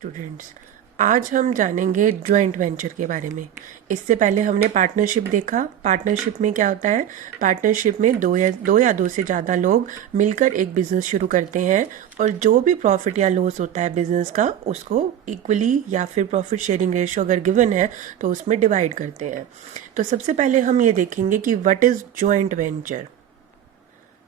Students, आज हम जानेंगे जॉइंट वेंचर के बारे में। इससे पहले हमने पार्टनरशिप देखा। पार्टनरशिप में क्या होता है? पार्टनरशिप में दो से ज़्यादा लोग मिलकर एक बिज़नेस शुरू करते हैं और जो भी प्रॉफिट या लॉस होता है बिज़नेस का उसको इक्वली या फिर प्रॉफिट शेयरिंग रेशो अगर गिवन है तो उसमें डिवाइड करते हैं। तो सबसे पहले हम ये देखेंगे कि what is joint venture.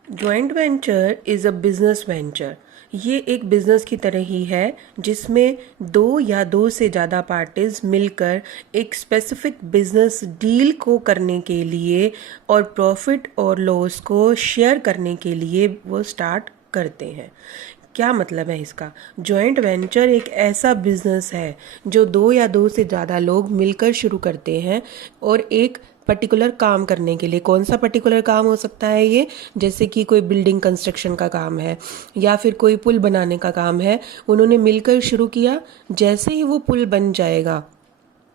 Joint venture is a business venture. ये एक बिजनेस की तरह ही है जिसमें दो से ज़्यादा पार्टीज मिलकर एक स्पेसिफिक बिजनेस डील को करने के लिए और प्रॉफिट और लॉस को शेयर करने के लिए वो स्टार्ट करते हैं। क्या मतलब है इसका? जॉइंट वेंचर एक ऐसा बिजनेस है जो दो से ज़्यादा लोग मिलकर शुरू करते हैं और एक पर्टिकुलर काम करने के लिए। कौन सा पर्टिकुलर काम हो सकता है ये? जैसे कि कोई बिल्डिंग कंस्ट्रक्शन का काम है या फिर कोई पुल बनाने का काम है। उन्होंने मिलकर शुरू किया, जैसे ही वो पुल बन जाएगा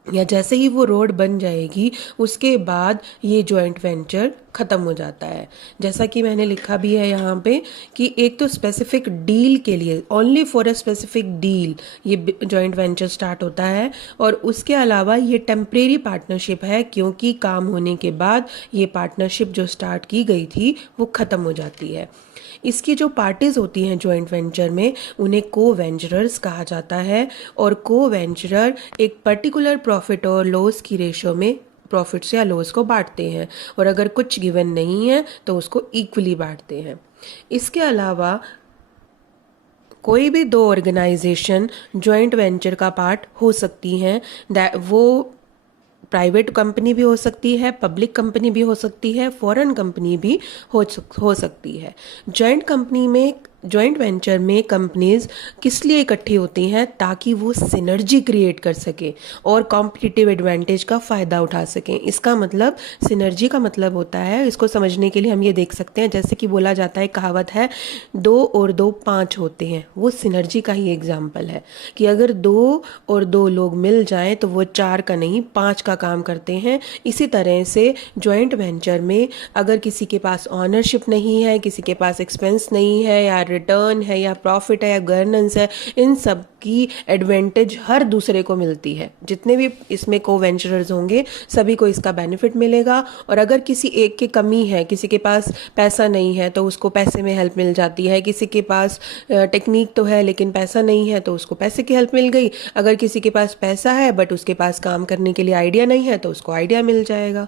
या जैसे ही वो रोड बन जाएगी उसके बाद ये जॉइंट वेंचर ख़त्म हो जाता है। जैसा कि मैंने लिखा भी है यहाँ पे कि एक तो स्पेसिफिक डील के लिए, only for a specific deal ये जॉइंट वेंचर स्टार्ट होता है। और उसके अलावा ये टेम्परेरी पार्टनरशिप है क्योंकि काम होने के बाद ये पार्टनरशिप जो स्टार्ट की गई थी वो ख़त्म हो जाती है। इसकी जो पार्टीज होती हैं जॉइंट वेंचर में उन्हें को वेंचरर्स कहा जाता है और को वेंचरर एक पर्टिकुलर प्रॉफिट और लॉस की रेशो में प्रॉफिट्स या लॉस को बांटते हैं और अगर कुछ गिवन नहीं है तो उसको इक्वली बांटते हैं। इसके अलावा कोई भी दो ऑर्गेनाइजेशन जॉइंट वेंचर का पार्ट हो सकती हैं। वो प्राइवेट कंपनी भी हो सकती है, पब्लिक कंपनी भी हो सकती है, फॉरेन कंपनी भी हो सकती है। जॉइंट वेंचर में कंपनीज किस लिए इकट्ठी होती हैं? ताकि वो सिनर्जी क्रिएट कर सके और कॉम्पिटिटिव एडवांटेज का फ़ायदा उठा सकें। इसका मतलब, सिनर्जी का मतलब होता है, इसको समझने के लिए हम ये देख सकते हैं जैसे कि बोला जाता है, कहावत है 2 और 2 5 होते हैं। वो सिनर्जी का ही एग्जाम्पल है कि अगर 2 और 2 लोग मिल जाएं तो वो 4 का नहीं 5 का काम करते हैं। इसी तरह से जॉइंट वेंचर में अगर किसी के पास ऑनरशिप नहीं है, किसी के पास एक्सपेंस नहीं है या रिटर्न है या प्रॉफिट है या गवर्नेंस है, इन सब की एडवांटेज हर दूसरे को मिलती है। जितने भी इसमें को वेंचरर्स होंगे सभी को इसका बेनिफिट मिलेगा। और अगर किसी एक की कमी है, किसी के पास पैसा नहीं है तो उसको पैसे में हेल्प मिल जाती है। किसी के पास टेक्निक तो है लेकिन पैसा नहीं है तो उसको पैसे की हेल्प मिल गई। अगर किसी के पास पैसा है बट उसके पास काम करने के लिए आइडिया नहीं है तो उसको आइडिया मिल जाएगा।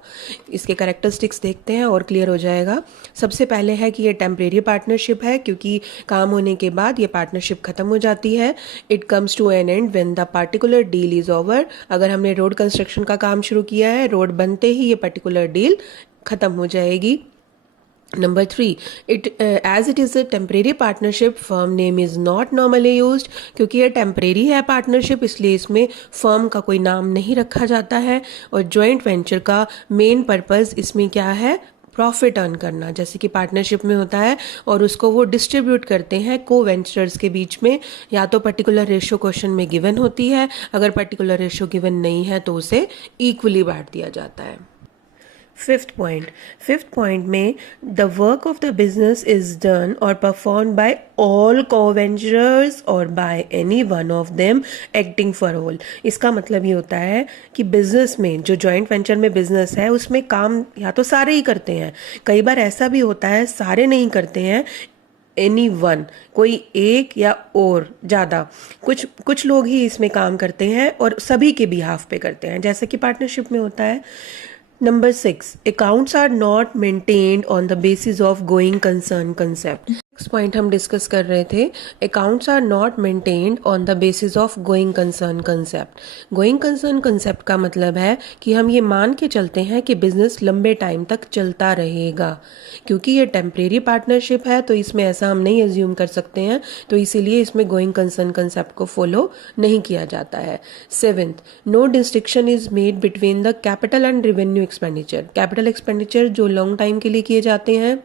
इसके कैरेक्टरिस्टिक्स देखते हैं और क्लियर हो जाएगा। सबसे पहले है कि ये टेम्परेरी पार्टनरशिप है क्योंकि काम होने के बाद ये पार्टनरशिप खत्म हो जाती है। It comes to an end when the particular deal is over. अगर हमने रोड कंस्ट्रक्शन का काम शुरू किया है, रोड बनते ही ये पर्टिकुलर डील खत्म हो जाएगी। Number 3, as it is a temporary partnership, firm name is not normally used। क्योंकि ये टेम्परेरी है पार्टनरशिप इसलिए इसमें फर्म का कोई नाम नहीं रखा जाता है। और जॉइंट वेंचर का मेन पर्पस इसमें क्या है? प्रॉफिट अर्न करना, जैसे कि पार्टनरशिप में होता है, और उसको वो डिस्ट्रीब्यूट करते हैं को वेंचरर्स के बीच में। या तो पर्टिकुलर रेशो क्वेश्चन में गिवन होती है, अगर पर्टिकुलर रेशो गिवन नहीं है तो उसे इक्वली बांट दिया जाता है। फिफ्थ पॉइंट में the work of the business is done और परफॉर्म बाय ऑल को-वेंचरर्स और by any one of them acting for all. इसका मतलब ये होता है कि बिजनेस में, जो जॉइंट वेंचर में बिजनेस है उसमें काम या तो सारे ही करते हैं, कई बार ऐसा भी होता है सारे नहीं करते हैं, एनी वन, कोई एक या और ज़्यादा, कुछ लोग ही इसमें काम करते हैं और सभी के बिहाफ पे करते हैं, जैसे कि पार्टनरशिप में होता है। Number 6, accounts are not maintained on the basis of going concern concept। Next point हम डिस्कस कर रहे थे, accounts are not maintained on the basis of going concern concept. Going concern concept का मतलब है कि हम ये मान के चलते हैं कि बिजनेस लंबे टाइम तक चलता रहेगा। क्योंकि ये टेम्परेरी पार्टनरशिप है तो इसमें ऐसा हम नहीं एज्यूम कर सकते हैं, तो इसीलिए इसमें गोइंग कंसर्न कंसेप्ट को फॉलो नहीं किया जाता है। 7th, no distinction is made between the capital and revenue expenditure. Capital expenditure जो लॉन्ग टाइम के लिए किए जाते हैं,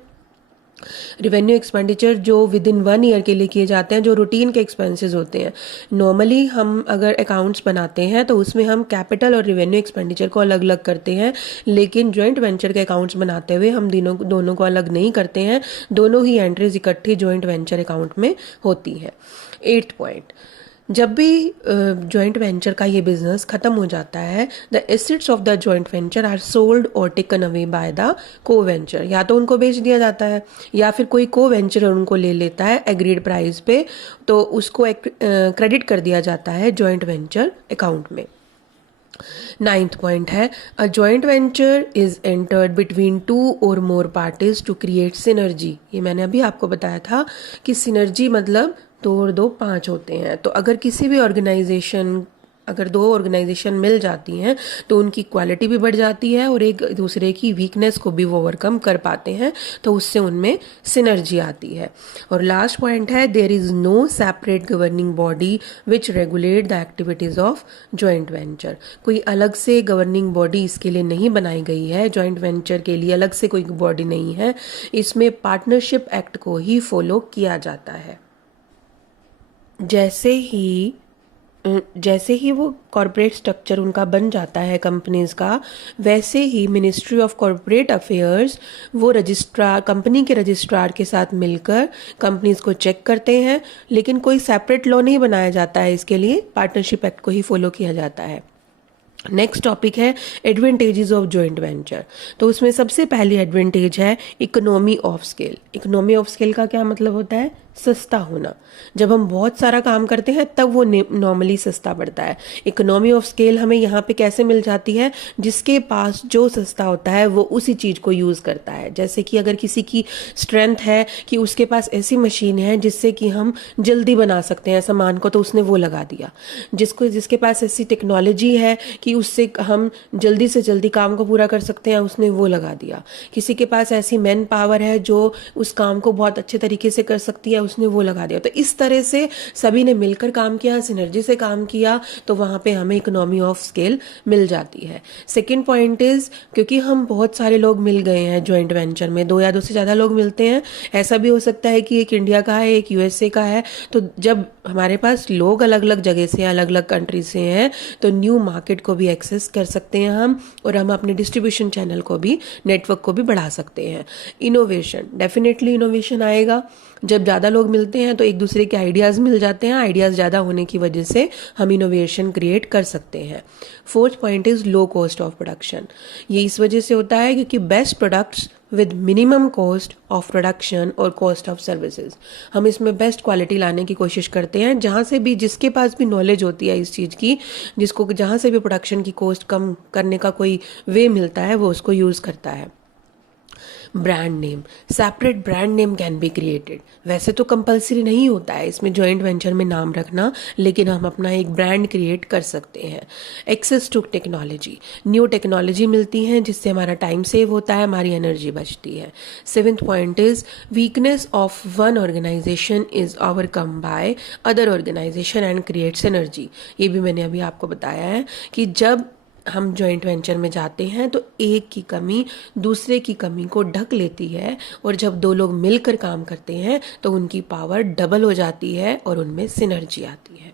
रिवेन्यू एक्सपेंडिचर जो विद इन 1 ईयर के लिए किए जाते हैं, जो रूटीन के एक्सपेंसेस होते हैं। नॉर्मली हम अगर अकाउंट्स बनाते हैं तो उसमें हम कैपिटल और रिवेन्यू एक्सपेंडिचर को अलग अलग करते हैं, लेकिन जॉइंट वेंचर के अकाउंट्स बनाते हुए हम दोनों को अलग नहीं करते हैं। दोनों ही एंट्रीज इकट्ठी जॉइंट वेंचर अकाउंट में होती हैं। 8th पॉइंट, जब भी जॉइंट वेंचर का ये बिजनेस खत्म हो जाता है, the assets of the joint venture are sold और taken away by the co venture. या तो उनको बेच दिया जाता है या फिर कोई को वेंचर उनको ले लेता है एग्रीड प्राइस पे, तो उसको क्रेडिट कर दिया जाता है जॉइंट वेंचर अकाउंट में। 9th पॉइंट है, a joint venture is entered between 2 और मोर पार्टीज टू क्रिएट सिनर्जी। ये मैंने अभी आपको बताया था कि सिनर्जी मतलब 2 और 2 5 होते हैं। तो अगर दो ऑर्गेनाइजेशन मिल जाती हैं तो उनकी क्वालिटी भी बढ़ जाती है और एक दूसरे की वीकनेस को भी वो ओवरकम कर पाते हैं, तो उससे उनमें सिनर्जी आती है। और लास्ट पॉइंट है, there is no separate governing body which regulate the activities of joint venture. कोई अलग से गवर्निंग बॉडी इसके लिए नहीं बनाई गई है, जॉइंट वेंचर के लिए अलग से कोई बॉडी नहीं है, इसमें पार्टनरशिप एक्ट को ही फॉलो किया जाता है। जैसे ही वो कॉरपोरेट स्ट्रक्चर उनका बन जाता है कंपनीज का, वैसे ही मिनिस्ट्री ऑफ कॉरपोरेट अफेयर्स वो कंपनी के रजिस्ट्रार के साथ मिलकर कंपनीज को चेक करते हैं, लेकिन कोई सेपरेट लॉ नहीं बनाया जाता है इसके लिए, पार्टनरशिप एक्ट को ही फॉलो किया जाता है। नेक्स्ट टॉपिक है एडवांटेजेस ऑफ जॉइंट वेंचर। तो उसमें सबसे पहली एडवांटेज है economy of scale. Economy of scale का क्या मतलब होता है? सस्ता होना। जब हम बहुत सारा काम करते हैं तब वो नॉर्मली सस्ता पड़ता है। इकोनॉमी ऑफ स्केल हमें यहाँ पे कैसे मिल जाती है? जिसके पास जो सस्ता होता है वो उसी चीज़ को यूज़ करता है। जैसे कि अगर किसी की स्ट्रेंथ है कि उसके पास ऐसी मशीन है जिससे कि हम जल्दी बना सकते हैं सामान को, तो उसने वो लगा दिया। जिसके पास ऐसी टेक्नोलॉजी है कि उससे हम जल्दी से जल्दी काम को पूरा कर सकते हैं, उसने वो लगा दिया। किसी के पास ऐसी मैन पावर है जो उस काम को बहुत अच्छे तरीके से कर सकती है, उसने वो लगा दिया। तो इस तरह से सभी ने मिलकर काम किया, सिनर्जी से काम किया, तो वहां पे हमें इकोनॉमी ऑफ स्केल मिल जाती है। सेकंड पॉइंट इज, क्योंकि हम बहुत सारे लोग मिल गए हैं जॉइंट वेंचर में, 2 या 2 से ज़्यादा लोग मिलते हैं। ऐसा भी हो सकता है कि एक इंडिया का है, एक यूएसए का है। तो जब हमारे पास लोग अलग अलग जगह से, अलग अलग कंट्री से हैं, तो न्यू मार्केट को भी एक्सेस कर सकते हैं हम, और हम अपने डिस्ट्रीब्यूशन चैनल को भी, नेटवर्क को भी बढ़ा सकते हैं। इनोवेशन, डेफिनेटली इनोवेशन आएगा। जब ज़्यादा लोग मिलते हैं तो एक दूसरे के आइडियाज़ मिल जाते हैं, आइडियाज़ ज़्यादा होने की वजह से हम इनोवेशन क्रिएट कर सकते हैं। Fourth point is low cost of production. ये इस वजह से होता है क्योंकि best products with minimum cost of production और कॉस्ट ऑफ सर्विसेज, हम इसमें बेस्ट क्वालिटी लाने की कोशिश करते हैं। जहाँ से भी, जिसके पास भी नॉलेज होती है इस चीज़ की, जिसको जहाँ से भी प्रोडक्शन की कॉस्ट कम करने का कोई वे मिलता है, वो उसको यूज़ करता है। Brand name, separate brand name can be created. वैसे तो कंपलसरी नहीं होता है इसमें जॉइंट वेंचर में नाम रखना, लेकिन हम अपना एक ब्रांड क्रिएट कर सकते हैं। Access to technology, new technology मिलती है जिससे हमारा टाइम सेव होता है, हमारी एनर्जी बचती है। 7th point is, weakness of one organisation is overcome by other organisation and creates energy. ये भी मैंने अभी आपको बताया है कि जब हम जॉइंट वेंचर में जाते हैं तो एक की कमी दूसरे की कमी को ढक लेती है, और जब 2 लोग मिलकर काम करते हैं तो उनकी पावर डबल हो जाती है और उनमें सिनर्जी आती है।